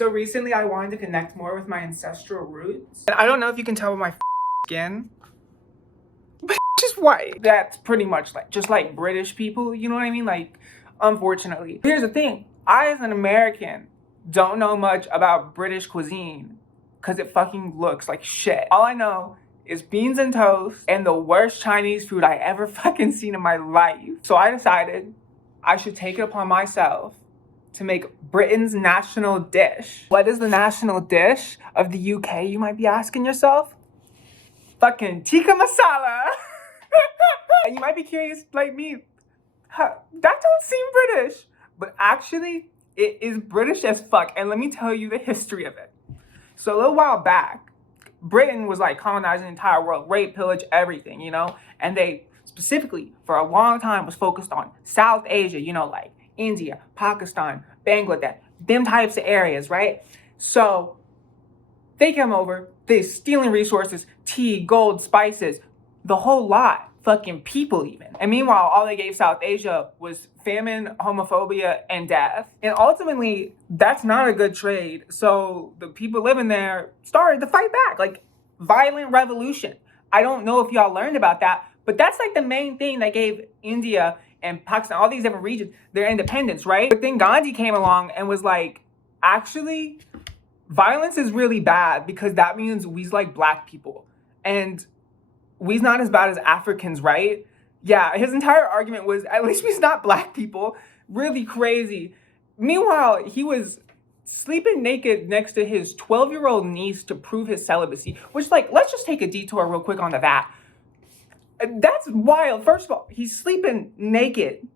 So recently I wanted to connect more with my ancestral roots. And I don't know if you can tell with my skin, but it's just white. That's pretty much like, just like British people, you know what I mean? Like, unfortunately. Here's the thing, I as an American don't know much about British cuisine because it fucking looks like shit. All I know is beans and toast and the worst Chinese food I ever fucking seen in my life. So I decided I should take it upon myself to make Britain's national dish. What is the national dish of the UK, you might be asking yourself? Fucking Tikka Masala. And you might be curious, like me, huh, that don't seem British. But actually, it is British as fuck. And let me tell you the history of it. So a little while back, Britain was like colonizing the entire world, rape, pillage, everything, you know? And they specifically, for a long time, was focused on South Asia, you know, like India, Pakistan, Bangladesh, them types of areas, right? So they come over, they're stealing resources, tea, gold, spices, the whole lot, fucking people even. And meanwhile, all they gave South Asia was famine, homophobia, and death. And ultimately, that's not a good trade. So the people living there started to fight back, like violent revolution. I don't know if y'all learned about that, but that's like the main thing that gave India and Pakistan, all these different regions, their independence, right? But then Gandhi came along and was like, actually, violence is really bad because that means we's like black people. And we's not as bad as Africans, right? Yeah, his entire argument was, at least we's not black people. Really crazy. Meanwhile, he was sleeping naked next to his 12-year-old niece to prove his celibacy, which, like, let's just take a detour real quick onto that. That's wild. First of all, he's sleeping naked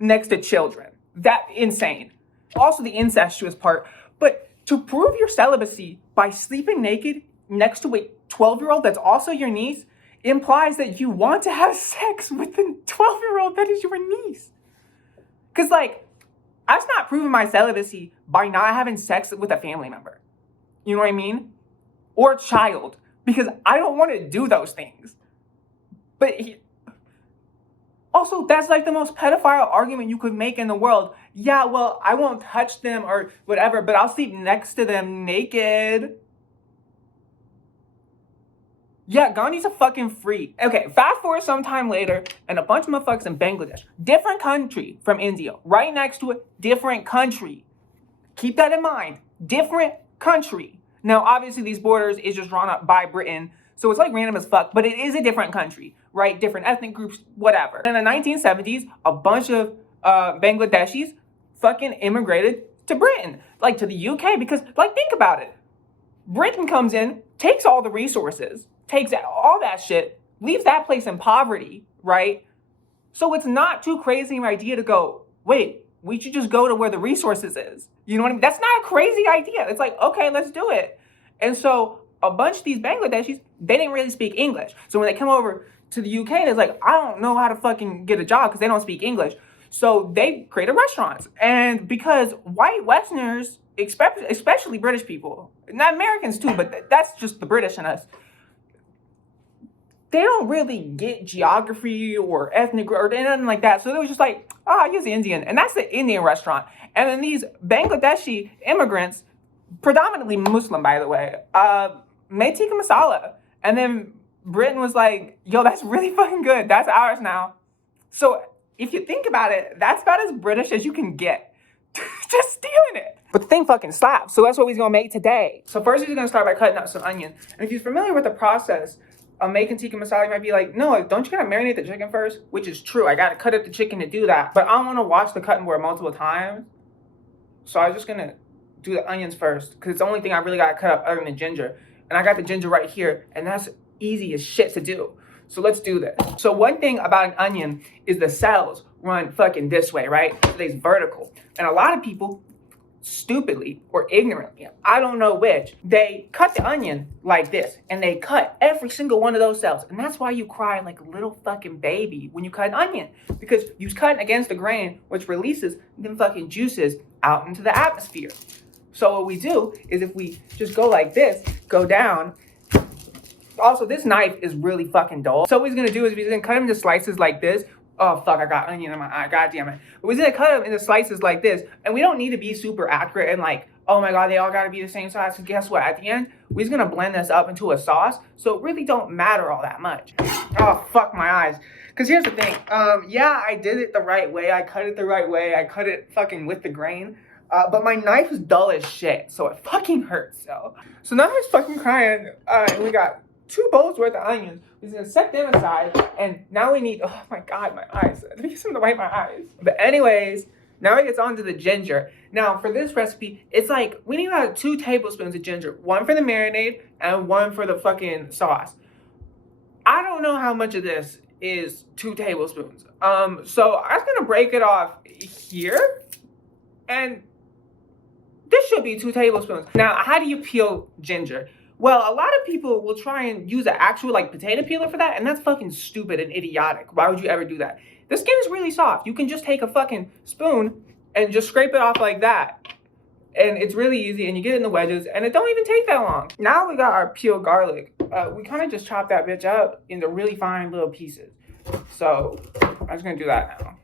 next to children. That's insane. Also the incestuous part. But to prove your celibacy by sleeping naked next to a 12-year-old that's also your niece implies that you want to have sex with the 12-year-old that is your niece. Because, like, that's not proving my celibacy by not having sex with a family member. You know what I mean? Or a child. Because I don't want to do those things. But also, that's like the most pedophile argument you could make in the world. Yeah, well, I won't touch them or whatever, but I'll sleep next to them naked. Yeah, Gandhi's a fucking freak. Okay, fast forward sometime later, and a bunch of motherfuckers in Bangladesh, different country from India, right next to it, different country. Keep that in mind, different country. Now, obviously, these borders is just drawn up by Britain, so it's like random as fuck, but it is a different country, right? Different ethnic groups, whatever. In the 1970s, a bunch of Bangladeshis fucking immigrated to Britain, like to the UK, because, like, think about it. Britain comes in, takes all the resources, takes all that shit, leaves that place in poverty, right? So it's not too crazy an idea to go, wait, we should just go to where the resources is. You know what I mean? That's not a crazy idea. It's like, okay, let's do it. And so a bunch of these Bangladeshis, they didn't really speak English. So when they come over to the UK, they're like, I don't know how to fucking get a job because they don't speak English. So they created restaurants. And because white Westerners, especially British people, not Americans too, but that's just the British in us, they don't really get geography or ethnic or anything like that. So they was just like, he's Indian. And that's the Indian restaurant. And then these Bangladeshi immigrants, predominantly Muslim, by the way, made Tikka Masala. And then Britain was like, yo, that's really fucking good. That's ours now. So if you think about it, that's about as British as you can get. Just stealing it. But the thing fucking slaps. So that's what we're gonna make today. So first he's gonna start by cutting up some onion. And if you're familiar with the process of making tikka masala, you might be like, no, don't you gotta marinate the chicken first? Which is true. I gotta cut up the chicken to do that. But I don't wanna watch the cutting board multiple times. So I was just gonna do the onions first, because it's the only thing I really gotta cut up other than the ginger. And I got the ginger right here, and that's easy as shit to do. So let's do this. So one thing about an onion is the cells run fucking this way, right? So they're vertical. And a lot of people, stupidly or ignorantly, I don't know which, they cut the onion like this, and they cut every single one of those cells. And that's why you cry like a little fucking baby when you cut an onion, because you're cutting against the grain, which releases them fucking juices out into the atmosphere. So what we do is, if we just go like this, go down. Also, this knife is really fucking dull. So what he's gonna do is he's gonna cut them into slices like this. Oh fuck, I got onion in my eye, god damn it. But we're gonna cut them into slices like this, and we don't need to be super accurate and like oh my god, they all gotta be the same size. Because guess what? At the end, we're just gonna blend this up into a sauce, so it really don't matter all that much. Oh, fuck my eyes. Because here's the thing. Yeah, I did it the right way. I cut it the right way. I cut it fucking with the grain. But my knife is dull as shit, so it fucking hurts, So now I'm just fucking crying. And we got 2 bowls worth of onions. We're just gonna set them aside, and now we need, oh my god, my eyes. Let me get something to wipe my eyes. But anyways, now it gets on to the ginger. Now, for this recipe, it's like, we need about 2 tablespoons of ginger. 1 for the marinade, and 1 for the fucking sauce. I don't know how much of this is 2 tablespoons. So I'm just gonna break it off here, and this should be 2 tablespoons. Now, how do you peel ginger? Well, a lot of people will try and use an actual like potato peeler for that, and that's fucking stupid and idiotic. Why would you ever do that? The skin is really soft. You can just take a fucking spoon and just scrape it off like that. And it's really easy, and you get it in the wedges, and it don't even take that long. Now we got our peeled garlic. We kind of just chop that bitch up into really fine little pieces. So I'm just gonna do that now.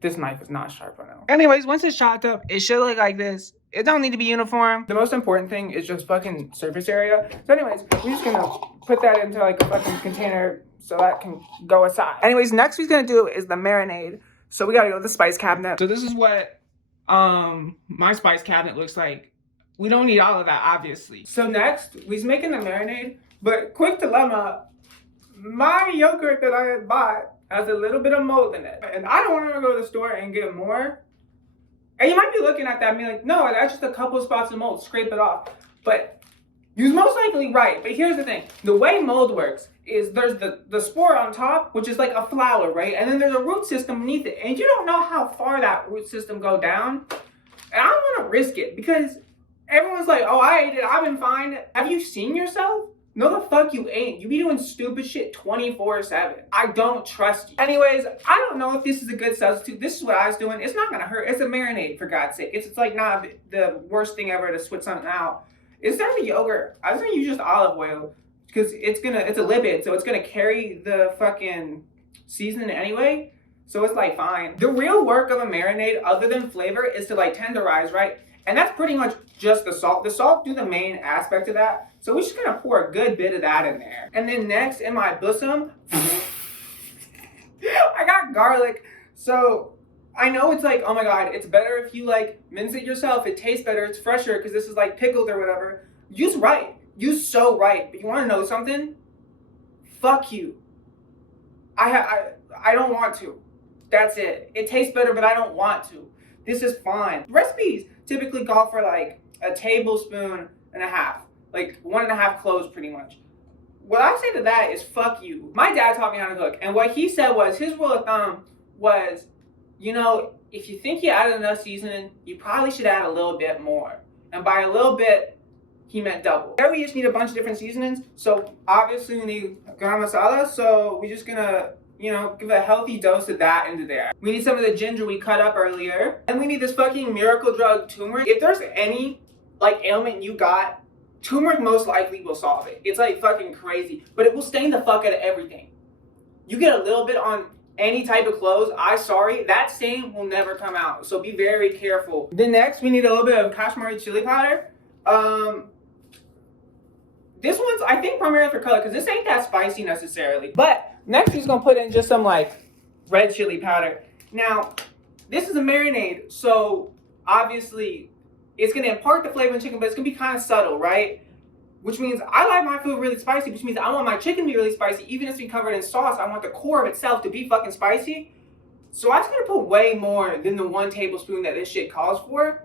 This knife is not sharp right now. Anyways, once it's chopped up, it should look like this. It don't need to be uniform. The most important thing is just fucking surface area. So anyways, we're just gonna put that into like a fucking container so that can go aside. Anyways, next we're gonna do is the marinade. So we gotta go to the spice cabinet. So this is what my spice cabinet looks like. We don't need all of that, obviously. So next, we're making the marinade, but quick dilemma, my yogurt that I had bought has a little bit of mold in it. And I don't want to go to the store and get more. And you might be looking at that and be like, no, that's just a couple spots of mold, scrape it off. But you're most likely right. But here's the thing, the way mold works is there's the spore on top, which is like a flower, right? And then there's a root system beneath it. And you don't know how far that root system go down. And I don't want to risk it because everyone's like, oh, I ate it, I've been fine. Have you seen yourself? No the fuck you ain't. You be doing stupid shit 24/7. I don't trust you. Anyways, I don't know if this is a good substitute. This is what I was doing. It's not gonna hurt. It's a marinade, for God's sake. It's like not the worst thing ever to switch something out. Instead of yogurt, I was gonna use just olive oil because it's a lipid, so it's gonna carry the fucking seasoning anyway. So it's like fine. The real work of a marinade, other than flavor, is to like tenderize, right? And that's pretty much just the salt. The salt do the main aspect of that. So we're just gonna pour a good bit of that in there. And then next in my bosom, I got garlic. So I know it's like, oh my God, it's better if you like mince it yourself. It tastes better, it's fresher because this is like pickled or whatever. Use right, use so right. But you wanna know something? Fuck you. I don't want to. That's it. It tastes better, but I don't want to. This is fine. Recipes typically call for like a tablespoon and a half, like 1.5 cloves pretty much. What I say to that is fuck you. My dad taught me how to cook, and what he said was, his rule of thumb was, you know, if you think you added enough seasoning, you probably should add a little bit more. And by a little bit, he meant double. There we just need a bunch of different seasonings. So obviously we need garam masala, so we're just gonna, you know, give a healthy dose of that into there. We need some of the ginger we cut up earlier. And we need this fucking miracle drug turmeric. If there's any like ailment you got, turmeric most likely will solve it. It's like fucking crazy, but it will stain the fuck out of everything. You get a little bit on any type of clothes, sorry, that stain will never come out. So be very careful. Then next we need a little bit of Kashmiri chili powder. This one's, I think, primarily for color, because this ain't that spicy necessarily. But next, he's gonna put in just some like red chili powder. Now, this is a marinade, so obviously it's gonna impart the flavor in chicken, but it's gonna be kind of subtle, right? Which means I like my food really spicy, which means I want my chicken to be really spicy. Even if it's covered in sauce, I want the core of itself to be fucking spicy. So I was gonna put way more than the 1 tablespoon that this shit calls for.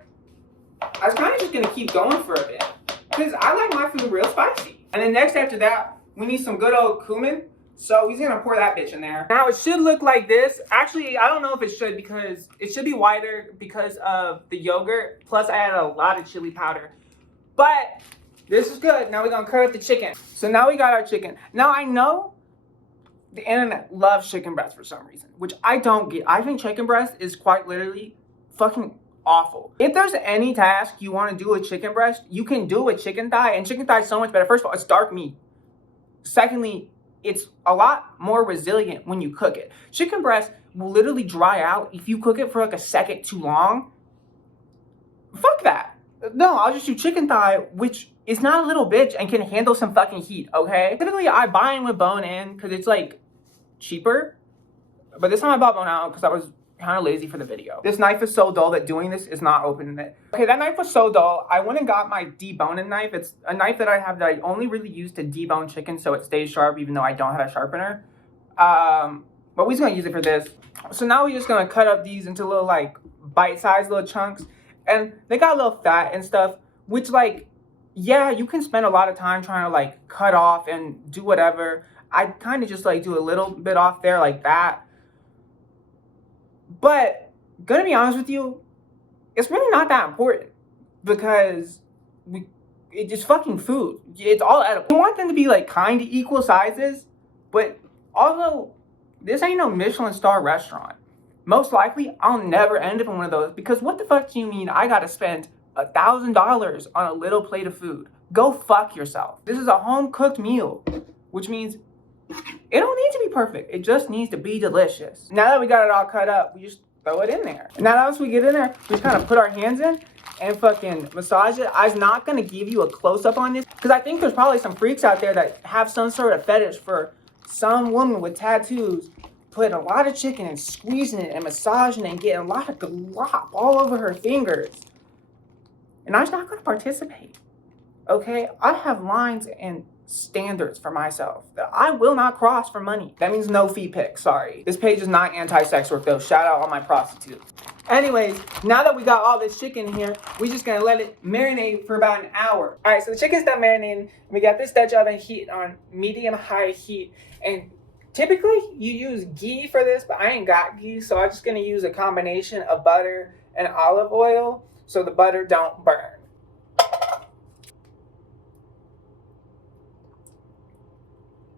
I was kind of just gonna keep going for a bit, because I like my food real spicy. And then next after that, we need some good old cumin. So he's gonna pour that bitch in there. Now it should look like this. Actually, I don't know if it should, because it should be whiter because of the yogurt. Plus I added a lot of chili powder. But this is good. Now we're gonna cut up the chicken. So now we got our chicken. Now I know the internet loves chicken breast for some reason, which I don't get. I think chicken breast is quite literally fucking awful. If there's any task you want to do with chicken breast, you can do with chicken thigh, and chicken thigh is so much better. First of all, it's dark meat. Secondly, it's a lot more resilient when you cook it. Chicken breast will literally dry out if you cook it for like a second too long. Fuck that. No, I'll just do chicken thigh, which is not a little bitch and can handle some fucking heat, okay? Typically, I buy them with bone in because it's, like, cheaper. But this time I bought bone out because I was kind of lazy for the video. This knife is so dull that doing this is not opening it. Okay, that knife was so dull. I went and got my deboning knife. It's a knife that I have that I only really use to debone chicken so it stays sharp even though I don't have a sharpener. But we're just gonna use it for this. So now we're just gonna cut up these into little like bite-sized little chunks. And they got a little fat and stuff, which like, yeah, you can spend a lot of time trying to like cut off and do whatever. I kind of just like do a little bit off there like that. But gonna be honest with you, it's really not that important because it's just fucking food. It's all edible. You want them to be like kind of equal sizes, but although this ain't no Michelin star restaurant, most likely I'll never end up in one of those because what the fuck do you mean I gotta spend $1,000 on a little plate of food? Go fuck yourself. This is a home cooked meal, which means it don't need to be perfect. It just needs to be delicious. Now that we got it all cut up, we just throw it in there. And now once we get in there, we just kind of put our hands in and fucking massage it. I'm not gonna give you a close-up on this because I think there's probably some freaks out there that have some sort of fetish for some woman with tattoos putting a lot of chicken and squeezing it and massaging it and getting a lot of glop all over her fingers. And I'm just not gonna participate, okay? I have lines and standards for myself that I will not cross for money. That means no fee pick, sorry. This page is not anti-sex work though. Shout out all my prostitutes. Anyways, now that we got all this chicken here, we're just gonna let it marinate for about an hour. All right, so the chicken's done marinating. We got this Dutch oven heat on medium-high heat. And typically you use ghee for this, but I ain't got ghee, so I'm just gonna use a combination of butter and olive oil so the butter don't burn.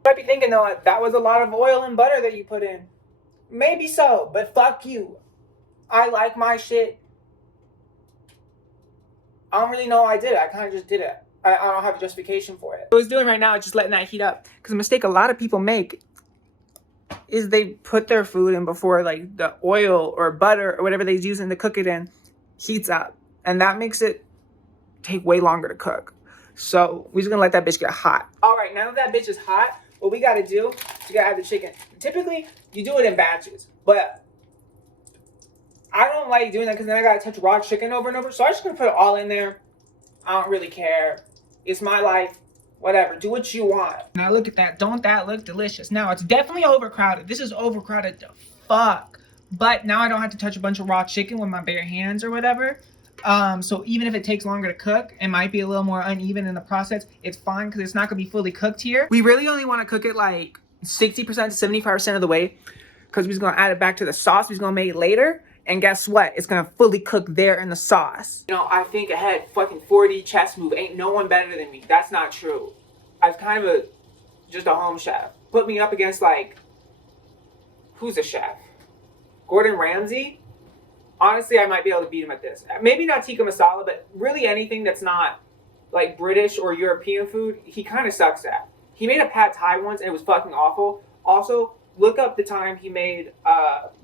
You might be thinking though, that was a lot of oil and butter that you put in. Maybe so, but fuck you. I like my shit. I don't really know why I did it. I kind of just did it. I don't have a justification for it. What I was doing right now is just letting that heat up. Because a mistake a lot of people make is they put their food in before like the oil or butter or whatever they're using to cook it in heats up. And that makes it take way longer to cook. So we're just gonna let that bitch get hot. All right, now that bitch is hot, what we gotta do is you gotta add the chicken. Typically, you do it in batches, but I don't like doing that because then I gotta touch raw chicken over and over. So I'm just gonna put it all in there. I don't really care. It's my life. Whatever. Do what you want. Now look at that. Don't that look delicious? Now it's definitely overcrowded. This is overcrowded to fuck. But now I don't have to touch a bunch of raw chicken with my bare hands or whatever. So even if it takes longer to cook, it might be a little more uneven in the process. It's fine because it's not gonna be fully cooked here. We really only want to cook it like 60% to 75% of the way because we're gonna add it back to the sauce we're gonna make later. And guess what? It's gonna fully cook there in the sauce. You know, I think ahead, fucking 4D chess move. Ain't no one better than me. That's not true. I'm kind of just a home chef. Put me up against like, who's a chef? Gordon Ramsay? Honestly, I might be able to beat him at this. Maybe not Tikka Masala, but really anything that's not like British or European food, he kind of sucks at. He made a pad thai once and it was fucking awful. Also, look up the time he made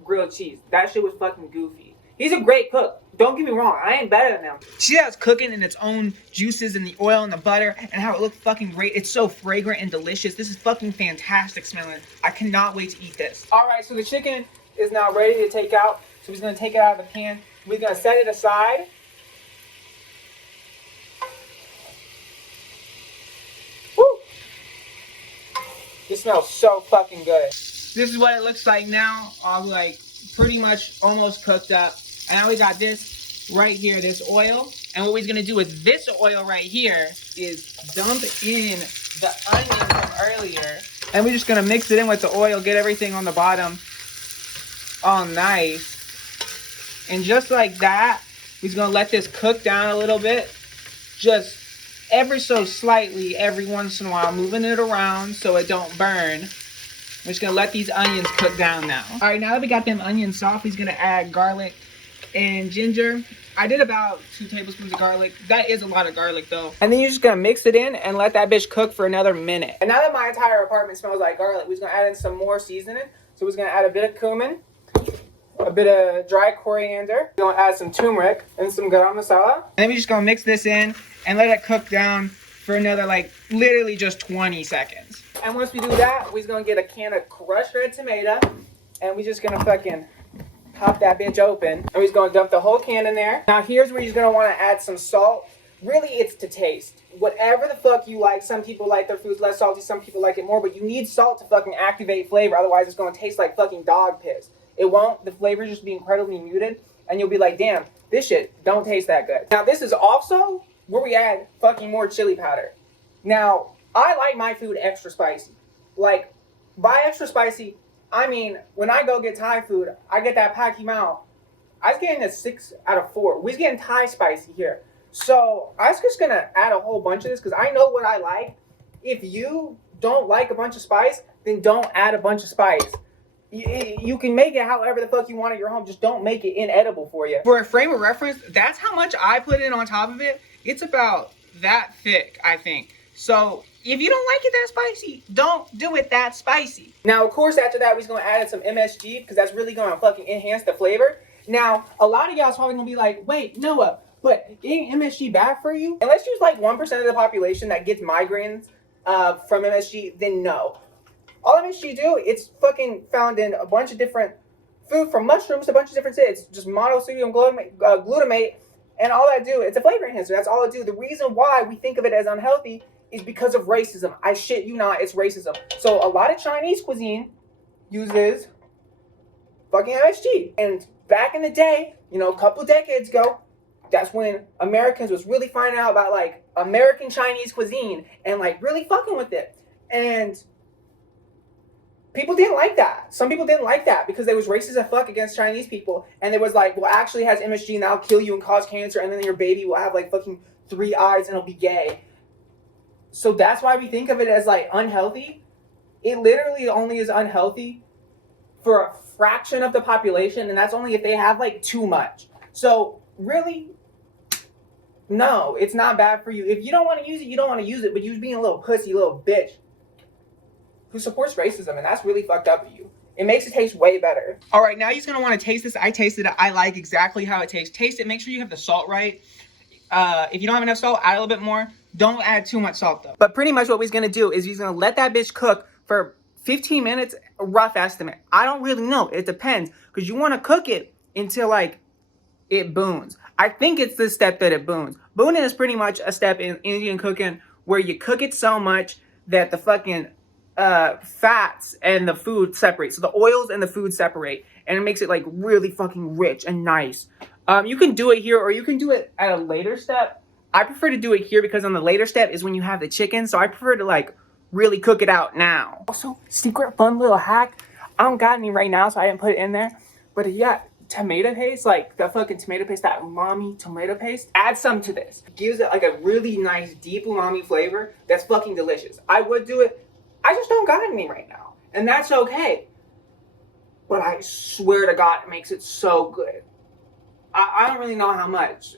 grilled cheese. That shit was fucking goofy. He's a great cook. Don't get me wrong. I ain't better than him. See how it's cooking in its own juices and the oil and the butter and how it looks fucking great. It's so fragrant and delicious. This is fucking fantastic smelling. I cannot wait to eat this. All right, so the chicken is now ready to take out. So we're just gonna take it out of the pan. We're gonna set it aside. Woo! This smells so fucking good. This is what it looks like now. All like pretty much almost cooked up. And now we got this right here, this oil. And what we're gonna do with this oil right here is dump in the onion from earlier. And we're just gonna mix it in with the oil, get everything on the bottom all nice. And just like that, we're gonna let this cook down a little bit. Just ever so slightly every once in a while, moving it around so it don't burn. We're just gonna let these onions cook down now. All right, now that we got them onions soft, he's gonna add garlic and ginger. I did about 2 tablespoons of garlic. That is a lot of garlic though. And then you're just gonna mix it in and let that bitch cook for another minute. And now that my entire apartment smells like garlic, we're just gonna add in some more seasoning. So we're just gonna add a bit of cumin a bit of dry coriander. We're gonna add some turmeric and some garam masala. And then we're just gonna mix this in and let it cook down for another like literally just 20 seconds. And once we do that, we're just gonna get a can of crushed red tomato and we're just gonna fucking pop that bitch open. And we're just gonna dump the whole can in there. Now here's where you're gonna wanna add some salt. Really, it's to taste. Whatever the fuck you like. Some people like their foods less salty, some people like it more, but you need salt to fucking activate flavor. Otherwise, it's gonna taste like fucking dog piss. It won't. The flavor just be incredibly muted, and you'll be like, damn, this shit don't taste that good. Now, this is also where we add fucking more chili powder. Now, I like my food extra spicy. Like, by extra spicy, I mean, when I go get Thai food, I get that Paki Mao. I was getting a 6 out of 4. We're getting Thai spicy here. So I was just gonna add a whole bunch of this because I know what I like. If you don't like a bunch of spice, then don't add a bunch of spice. You can make it however the fuck you want at your home. Just don't make it inedible for you. For a frame of reference, that's how much I put in on top of it. It's about that thick, I think. So if you don't like it that spicy, don't do it that spicy. Now, of course, after that, we're gonna add some MSG because that's really gonna fucking enhance the flavor. Now, a lot of y'all's probably gonna be like, wait, Noah, but ain't MSG bad for you? Unless you're like 1% of the population that gets migraines from MSG, then no. All MSG do, it's fucking found in a bunch of different food, from mushrooms to a bunch of different things. It's just monosodium glutamate, and all that do, it's a flavor enhancer. That's all it do. The reason why we think of it as unhealthy is because of racism. I shit you not, it's racism. So a lot of Chinese cuisine uses fucking MSG. And back in the day, you know, a couple decades ago, that's when Americans was really finding out about like American Chinese cuisine and like really fucking with it. And people didn't like that. Some people didn't like that because they was racist as fuck against Chinese people. And they was like, well, actually has MSG and that'll kill you and cause cancer. And then your baby will have like fucking 3 eyes and it'll be gay. So that's why we think of it as like unhealthy. It literally only is unhealthy for a fraction of the population. And that's only if they have like too much. So really, no, it's not bad for you. If you don't want to use it, you don't want to use it. But you being a little pussy, little bitch who supports racism, and that's really fucked up of you. It makes it taste way better. All right, now you're going to want to taste this. I tasted it. I like exactly how it tastes. Taste it. Make sure you have the salt right. If you don't have enough salt, add a little bit more. Don't add too much salt, though. But pretty much what we're going to do is we're going to let that bitch cook for 15 minutes, a rough estimate. I don't really know. It depends. Because you want to cook it until, like, it boons. I think it's the step that it boons. Booning is pretty much a step in Indian cooking where you cook it so much that the fucking fats and the food separate. So the oils and the food separate. And it makes it like really fucking rich and nice. You can do it here or you can do it at a later step. I prefer to do it here because on the later step is when you have the chicken. So I prefer to like really cook it out now. Also, secret fun little hack. I don't got any right now, so I didn't put it in there. But yeah, tomato paste, like the fucking tomato paste, that umami tomato paste, add some to this. It gives it like a really nice deep umami flavor that's fucking delicious. I would do it. I just don't got any right now. And that's okay. But I swear to God, it makes it so good. I don't really know how much.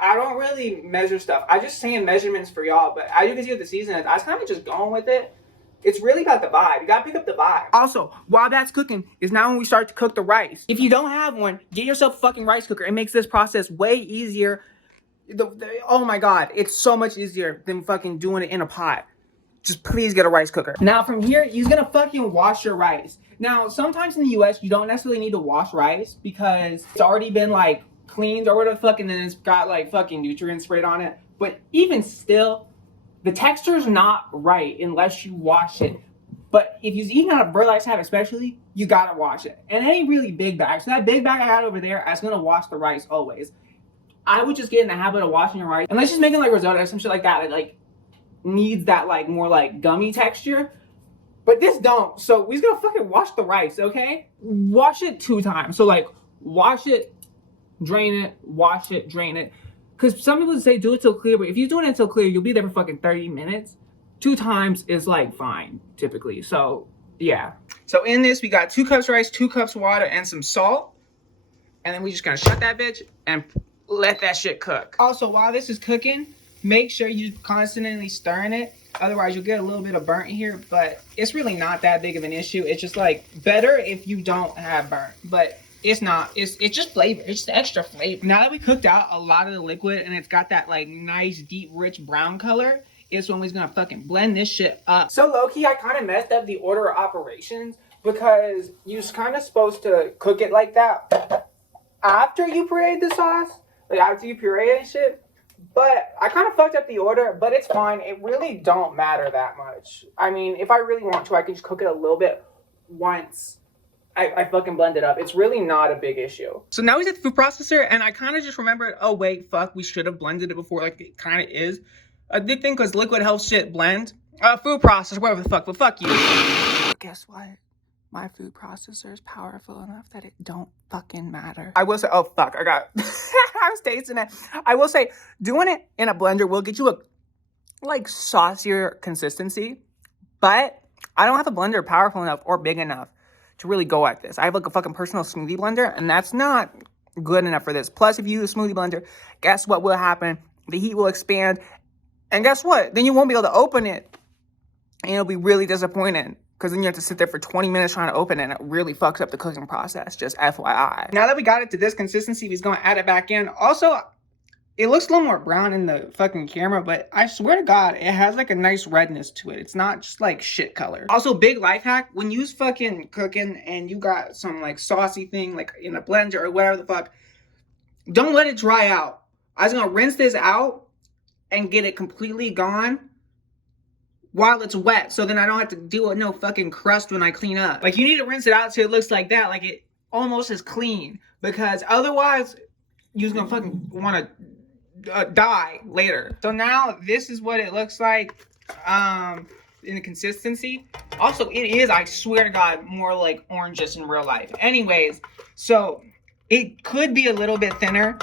I don't really measure stuff. I just saying measurements for y'all. But as you can see with the seasonings, I was kind of just going with it. It's really got the vibe. You gotta pick up the vibe. Also, while that's cooking, is now when we start to cook the rice. If you don't have one, get yourself a fucking rice cooker. It makes this process way easier. Oh my God, it's so much easier than fucking doing it in a pot. Just please get a rice cooker. Now from here, you're gonna fucking wash your rice. Now, sometimes in the US, you don't necessarily need to wash rice because it's already been like cleaned or whatever the fuck, and then it's got like fucking nutrients sprayed on it. But even still, the texture is not right unless you wash it. But if you're eating out of burlap sack especially, you gotta wash it. And any really big bag. So that big bag I got over there, I was gonna wash the rice always. I would just get in the habit of washing your rice. Unless you're making like risotto or some shit like that, like needs that like more like gummy texture. But this don't. So we're just gonna fucking wash the rice, okay? Wash it 2 times. So like wash it, drain it, wash it, drain it. Because some people say do it till clear, but if you're doing it till clear, you'll be there for fucking 30 minutes. 2 times is like fine, typically. So, yeah. So in this, we got 2 cups rice, 2 cups water, and some salt. And then we just gonna shut that bitch and let that shit cook. Also, while this is cooking, make sure you're constantly stirring it. Otherwise, you'll get a little bit of burnt here, but it's really not that big of an issue. It's just like better if you don't have burnt. But It's not. It's just flavor. It's the extra flavor. Now that we cooked out a lot of the liquid and it's got that like nice, deep, rich brown color, it's when we're gonna fucking blend this shit up. So low-key, I kind of messed up the order of operations because you're kind of supposed to cook it like that after you pureed the sauce, like after you puree and shit. But I kind of fucked up the order, but it's fine. It really don't matter that much. I mean, if I really want to, I can just cook it a little bit once I fucking blend it up. It's really not a big issue. So now he's at the food processor, and I kind of just remembered, oh wait, fuck, we should have blended it before, like it kind of is a good thing, because liquid helps shit blend. Food processor, whatever the fuck, but fuck you. But guess what? My food processor is powerful enough that it don't fucking matter. I will say, oh fuck, I got, I was tasting it. I will say, doing it in a blender will get you a, like, saucier consistency, but I don't have a blender powerful enough or big enough to really go at this. I have like a fucking personal smoothie blender, and that's not good enough for this. Plus, if you use a smoothie blender, guess what will happen? The heat will expand, and guess what? Then you won't be able to open it, and it'll be really disappointing, because then you have to sit there for 20 minutes trying to open it, and it really fucks up the cooking process, just FYI. Now that we got it to this consistency, we're gonna add it back in. Also, it looks a little more brown in the fucking camera, but I swear to God, it has like a nice redness to it. It's not just like shit color. Also, big life hack, when you's fucking cooking and you got some like saucy thing like in a blender or whatever the fuck, don't let it dry out. I was gonna rinse this out and get it completely gone while it's wet, so then I don't have to deal with no fucking crust when I clean up. Like, you need to rinse it out so it looks like that, like it almost is clean, because otherwise you're gonna fucking want to die later. So now this is what it looks like in the consistency. Also, it is, I swear to God, more like oranges in real life. Anyways, so it could be a little bit thinner,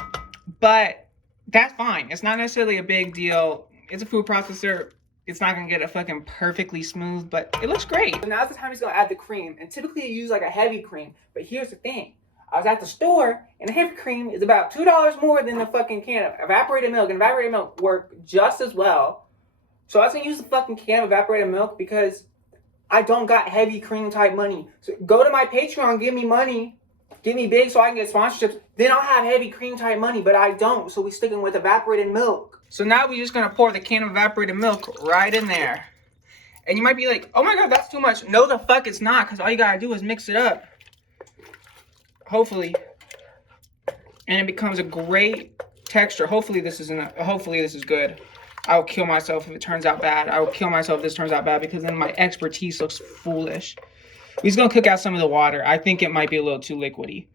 but that's fine. It's not necessarily a big deal. It's a food processor. It's not gonna get it fucking perfectly smooth, but it looks great. So now's the time he's gonna add the cream, and typically you use like a heavy cream, but here's the thing. I was at the store, and the heavy cream is about $2 more than the fucking can of evaporated milk, and evaporated milk work just as well. So I was gonna use the fucking can of evaporated milk because I don't got heavy cream type money. So go to my Patreon, give me money, give me big so I can get sponsorships. Then I'll have heavy cream type money, but I don't. So we sticking with evaporated milk. So now we're just gonna pour the can of evaporated milk right in there. And you might be like, oh my God, that's too much. No, the fuck it's not, because all you gotta do is mix it up. Hopefully, and it becomes a great texture. Hopefully this is good. I will kill myself if it turns out bad. I will kill myself if this turns out bad, because then my expertise looks foolish. He's gonna cook out some of the water. I think it might be a little too liquidy.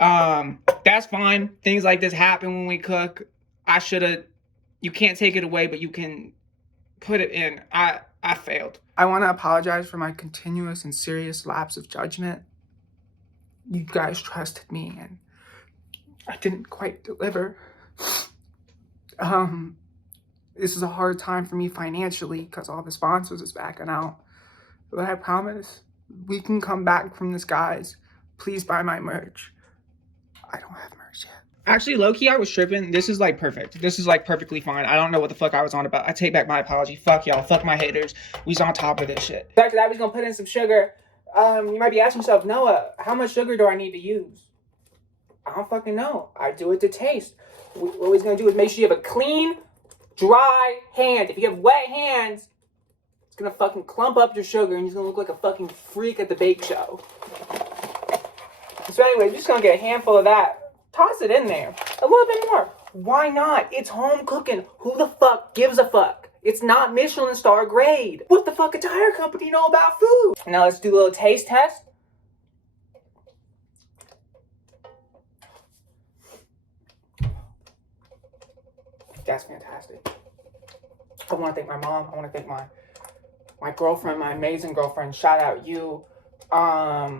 That's fine. Things like this happen when we cook. You can't take it away, but you can put it in. I failed. I want to apologize for my continuous and serious lapse of judgment. You guys trusted me, and I didn't quite deliver. This is a hard time for me financially because all the sponsors is backing out. But I promise we can come back from this, guys. Please buy my merch. I don't have merch yet. Actually, low-key, I was tripping. This is like perfect. This is like perfectly fine. I don't know what the fuck I was on about. I take back my apology. Fuck y'all. Fuck my haters. We's on top of this shit. After that, we're gonna put in some sugar. You might be asking yourself, Noah, how much sugar do I need to use? I don't fucking know. I do it to taste. What we're going to do is make sure you have a clean, dry hand. If you have wet hands, it's going to fucking clump up your sugar, and you're going to look like a fucking freak at the bake show. So anyway, you're just going to get a handful of that. Toss it in there. A little bit more. Why not? It's home cooking. Who the fuck gives a fuck? It's not Michelin star grade. What the fuck a tire company know about food? Now let's do a little taste test. That's fantastic. I want to thank my mom. I want to thank my girlfriend, my amazing girlfriend. Shout out you. Now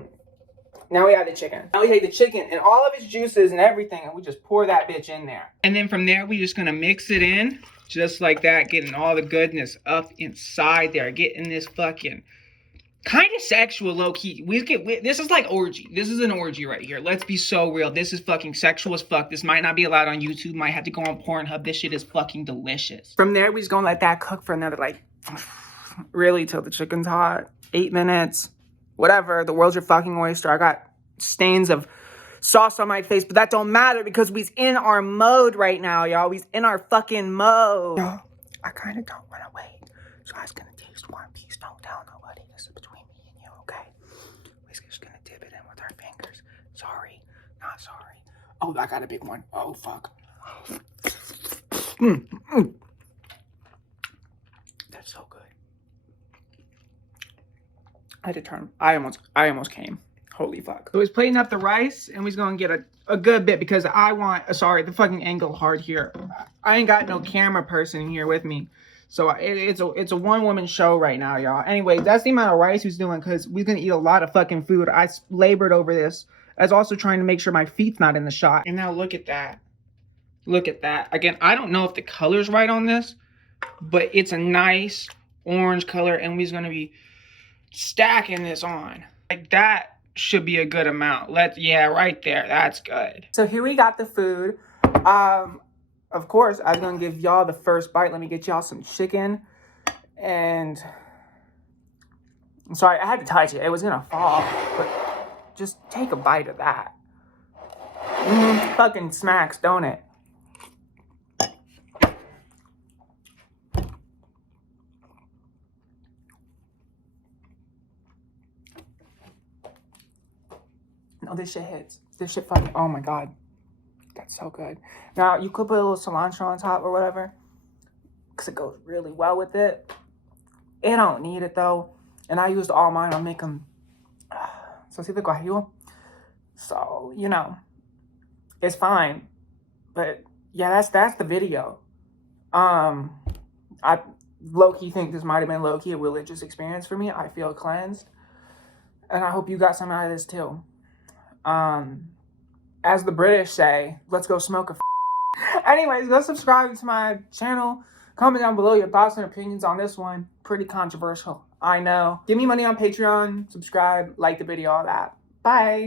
we add the chicken. Now we take the chicken and all of its juices and everything, and we just pour that bitch in there. And then from there, we just gonna mix it in. Just like that, getting all the goodness up inside there. Getting this fucking kind of sexual, low-key. This is like orgy. This is an orgy right here. Let's be so real. This is fucking sexual as fuck. This might not be allowed on YouTube. Might have to go on Pornhub. This shit is fucking delicious. From there, we're just gonna let that cook for another, like, really till the chicken's hot. 8 minutes. Whatever. The world's your fucking oyster. I got stains of sauce on my face, but that don't matter because we's in our mode right now, y'all. We's in our fucking mode. Y'all, I kind of don't want to wait. So I was going to taste one piece. Don't tell nobody. This is between me and you, okay? We're just going to dip it in with our fingers. Sorry. Not sorry. Oh, I got a big one. Oh, fuck. That's so good. I had to turn. I almost came. Holy fuck. So he's plating up the rice, and we're gonna get a good bit because I want, sorry, the fucking angle hard here. I ain't got no camera person here with me. So it's a one-woman show right now, y'all. Anyway, that's the amount of rice he's doing because we're gonna eat a lot of fucking food. I labored over this. I was also trying to make sure my feet's not in the shot. And now look at that. Look at that. Again, I don't know if the color's right on this, but it's a nice orange color, and we're gonna be stacking this on. Like that should be a good amount. Yeah, right there. That's good. So here we got the food. Of course, I was gonna give y'all the first bite. Let me get y'all some chicken. And I'm sorry, I had to touch it. It was gonna fall, but just take a bite of that. Fucking smacks, don't it? No, this shit hits. This shit fucking, oh my god. That's so good. Now, you could put a little cilantro on top or whatever, because it goes really well with it. It don't need it, though. And I used all mine. I'll make them. So, see the guajillo? So, you know, it's fine. But, yeah, that's the video. I low-key think this might have been low-key a religious experience for me. I feel cleansed. And I hope you got something out of this, too. As the British say, let's go smoke a Anyways, go subscribe to my channel. Comment down below your thoughts and opinions on this one. Pretty controversial, I know. Give me money on Patreon, subscribe, like the video, all that. Bye.